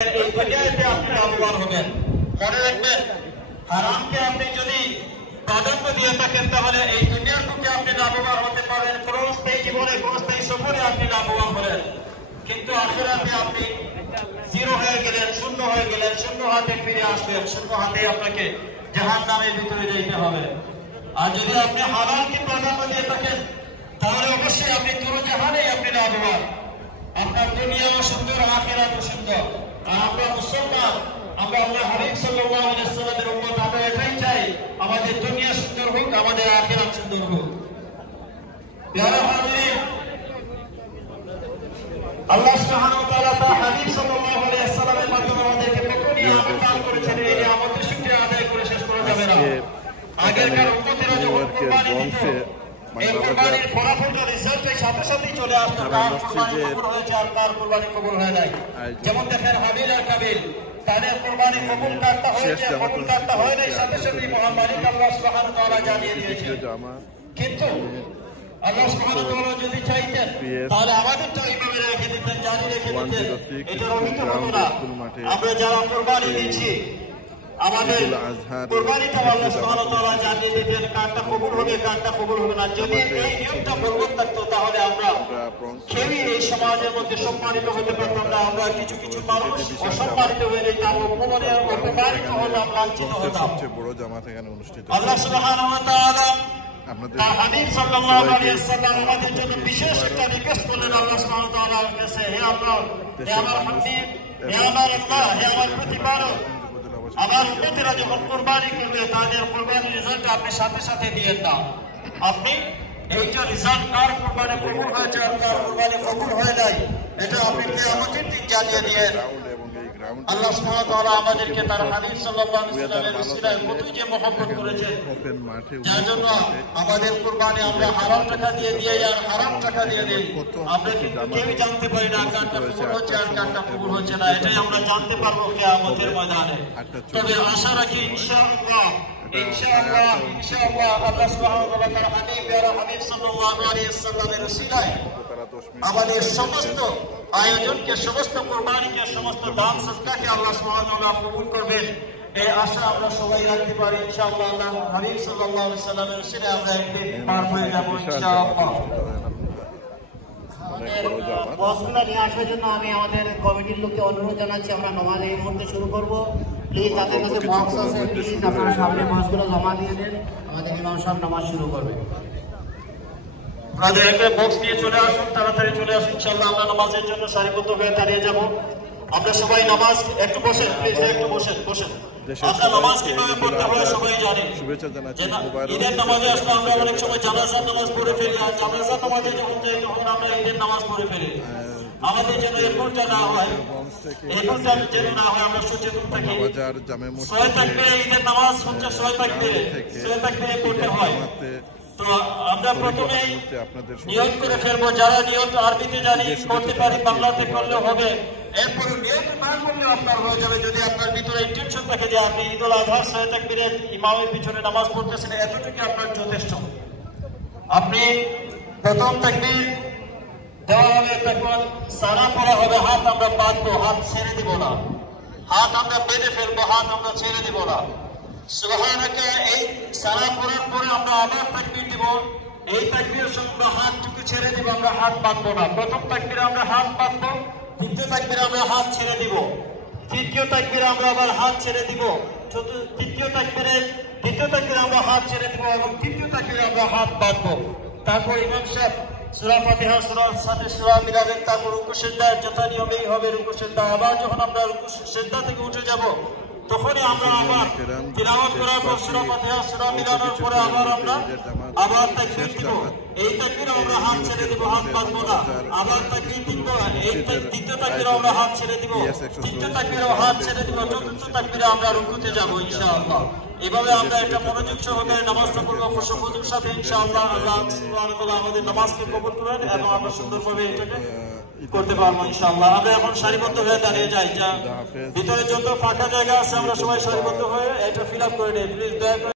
এই দুনিয়াতে আপনি লাভবান হবেন। মনে রাখবেন, হারামকে আপনি যদি প্রাধান্য দিয়ে থাকেন তাহলে এই দুনিয়ার বুকে আপনি লাভবান হতে পারেন, ক্ষণস্থায়ী জীবনে ক্ষণস্থায়ী সফরে আপনি লাভবান হলেন, কিন্তু আখিরাতে আপনি জিরো হয়ে গেলেন, শূন্য হয়ে গেলেন, শূন্য হাতে ফিরে আসবেন, শূন্য হাতে আপনাকে জাহান্নামের ভিতরে যেতে হবে। আর যদি আপনি হারামকে প্রাধান্য দিয়ে থাকেন তাহলে অবশ্যই আপনি দুরজাহানেই আপনি লাভবান। আপনার দুনিয়াও সুন্দর, আখিরাতও সুন্দর। আমরা মুসলমান, আমরা আল্লাহ হাবিব সাল্লাল্লাহু আলাইহি ওয়াসাল্লামের উম্মত, আমরা এটাই চাই আমাদের দুনিয়া সুন্দর হোক, আমাদের আখিরাত সুন্দর হোক। প্রিয় হাজিরিন, আল্লাহ সুবহানাহু ওয়া তাআলা তার হাবিব সাল্লাল্লাহু আলাইহি ওয়াসাল্লামের মাধ্যমে আমাদেরকে কত নিয়ামত দান করেছেন, এই নিয়ামতের শুকরিয়া আদায় করে শেষ করা যাবে না। আগেরকার উম্মতেরা যখন কুরবানি দিত, এই কুরবানির ফলাফলটা রিজাল্টের সাথে সাথেই চলে আসতো, কার কুরবানি কবুল হয়েছে আর কার কুরবানি কবুল হয় নাই। যেমন দেখেন হাবিল আর কাবিল, তাদের কুরবানি কবুল কারটা হয়েছে, কবুল কারটা হয় নাই, সাথে সাথেই মহান মালিক আল্লাহ সুবহানাহু ওয়া তাআলা জানিয়ে দিয়েছেন। কিন্তু আল্লাহ সুবহানাহু ওয়া তাআলা যদি চাইতেন তাহলে আমাদেরটা এইভাবে রেখে দিতেন, জারি রেখে দিতেন, এটা রহিত হতো না। আমরা যারা কুরবানি দিচ্ছি, আমাদের কুরবানিটা আল্লাহ সুবহানাহু ওয়া তাআলা জানিয়ে দিতেন কারটা কবুল হবে, কারটা কবুল হবে না। যদি এই নিয়মটা বলবৎ থাকতো তাহলে আমরা কেউই এই সমাজের মধ্যে সম্মানিত হতে পারতাম না। আমরা কিছু কিছু মানুষ অসম্মানিত হয়ে যেতাম, অপমানিত হতাম, লাঞ্ছিত হতাম। আল্লাহ সুবহানাহু ওয়া তাআলা তার হাবিব সাল্লাল্লাহু আলাইহি ওয়াসাল্লাম আমাদের জন্য বিশেষ একটা রিকোয়েস্ট করলেন আল্লাহ সুবহানাহু ওয়া তাআলার কাছে, হে আল্লাহ, হে আমার হাবিব, হে আমার আল্লাহ, হে আমার প্রতিপালক, আমার উম্মতেরা যখন কুরবানি করবে তাদের কুরবানির রেজাল্ট আপনি সাথে সাথে দিয়েন না। আপনি এই যে রেজাল্ট কার কুরবানি কবুল হয়েছে আর কার কুরবানি কবুল হয় নাই, এটা আপনি কিয়ামতের দিন জানিয়ে দিয়েন। আল্লাহ সুবহানাহু ওয়া তাআলা আমাদেরকে তার হাবিব সাল্লাল্লাহু আলাইহি ওয়াসাল্লামের ওসিলায় কতই যে মহব্বত করেছেন, যার জন্য আমাদের কুরবানি আমরা হারাম টাকা দিয়ে দিই আর হারাম টাকা দিয়ে দিই। আমরা কিন্তু কেউই জানতে পারি না কারটা কবুল হচ্ছে আর কারটা কবুল হচ্ছে না। এটাই আমরা জানতে পারবো কিয়ামতের ময়দানে। তবে আশা রাখি ইনশাআল্লাহ, ইনশাআল্লাহ, ইনশাআল্লাহ আল্লাহ সুবহানাহু ওয়া তাআলা হাবিব সাল্লাল্লাহু আলাইহি ওয়াসাল্লামের ওসিলায় আমাদের সমস্ত আয়োজনকে, সমস্ত কুরবানিকে, সমস্ত দান সদকাকে আল্লাহ সুবহানাহু ওয়া তাআলা কবুল করবেন, এই আশা আমরা সবাই রাখতে পারি ইনশাআল্লাহ। আল্লাহ হাবিব সাল্লাল্লাহু আলাইহি ওয়াসাল্লামের ওসিলায় আমরা একদিন পার হয়ে যাব ইনশাআল্লাহ। বক্সগুলো নিয়ে আসার জন্য আমি আমাদের কমিটির লোককে অনুরোধ জানাচ্ছি, আমরা নামাজ এই মুহূর্তে শুরু করব। প্লিজ তাদের কাছে বক্স আছে, প্লিজ আপনারা সামনে বক্সগুলো জমা দিয়ে দেন, আমাদের ইমাম সাহেব নামাজ শুরু করবে। আপনাদের একটা বক্স নিয়ে চলে আসুন, তাড়াতাড়ি চলে আসুন ইনশাআল্লাহ। আমরা নামাজের জন্য সারিবদ্ধ হয়ে দাঁড়িয়ে যাব। আমরা সবাই নামাজ, একটু বসেন প্লিজ, একটু বসেন, বসেন। আমরা নামাজ কিভাবে পড়তে হয় সবাই জানেন। ঈদের নামাজে আসলে আমরা অনেক সময় জানাজার নামাজ পড়ে ফেলি, আর জানাজার নামাজে যখন যাই তখন আমরা ঈদের নামাজ পড়ে ফেলি। আমাদের যেন এরকমটা না হয়, এরকমটা যেন না হয়, আমরা সচেতন থাকি। 6 তাকবীরে ঈদের নামাজ হচ্ছে 6 তাকবীরে পড়তে হয়। তো আমরা প্রথমেই নিয়ত করে ফেলবো, যারা নিয়ত আরবিতে জানি, করতে পারি, বাংলাতে করলে হবে। এরপরে নিয়ত না করলে আপনার হয়ে যাবে, যদি আপনার ভিতরে ইন্টেনশন থাকে যে আপনি ঈদুল আজহার 6 তাকবীরের ইমামের পিছনে নামাজ পড়তেছেন, এতটুকু আপনার যথেষ্ট। আপনি প্রথম তাকবীর দেওয়া হবে, তখন সানা পড়া হবে, হাত আমরা বাঁধবো, হাত ছেড়ে দিব না, হাত আমরা বেঁধে ফেলবো, হাত আমরা ছেড়ে দিব না। সুবহানাকা, এই সানা পড়ার পরে আমরা আবার তাকবীর দিব, এই তাকবীরের সঙ্গে আমরা হাতটুকু ছেড়ে দিব, আমরা হাত বাঁধবো না। প্রথম তাকবীরে আমরা হাত বাঁধবো, দ্বিতীয় তাকবীরে আমরা হাত ছেড়ে দিব, তৃতীয় তাকবীরে আমরা আবার হাত ছেড়ে দিব, দ্বিতীয় তাকবীরে আমরা হাত ছেড়ে দিব এবং তৃতীয় তাকবীরে আমরা হাত বাঁধবো। তারপর ইমাম সাহেব সূরা ফাতিহা, সূরার সাথে সূরা মিলাবেন, তারপর রুকু সিজদা যথা নিয়মেই হবে রুকু সিজদা। আবার যখন আমরা রুকু সিজদা থেকে উঠে যাব তখনই আমরা আবার তিলাওয়াত করার পর সূরা ফাতিহা, সূরা মিলানোর পরে আবার তাকবীর দিব। এই তাকবীরে আমরা হাত ছেড়ে দিব, হাত বাঁধবো না, আবার তাকবীর দিব। এই দ্বিতীয় তাকবীরে আমরা হাত ছেড়ে দিব, তৃতীয় তাকবীরেও হাত ছেড়ে দিব, চতুর্থ তাকবীরে আমরা রুকুতে যাব ইনশাআল্লাহ। এভাবে আমরা একটা মনোযোগ সহকারে নামাজটা করবো খুশুখুজুর সাথে ইনশাআল্লাহ। আল্লাহ সুবহানাহু ওয়া তাআলা আমাদের নামাজকে কবুল করেন এবং আমরা সুন্দরভাবে এটাকে করতে পারবো ইনশাআল্লাহ। আমরা এখন সারিবদ্ধ হয়ে দাঁড়িয়ে যাই, যা ভিতরে যত ফাঁকা জায়গা আছে আমরা সবাই সারিবদ্ধ হয়ে এটা ফিল আপ করে নিই প্লিজ, দয়া করে।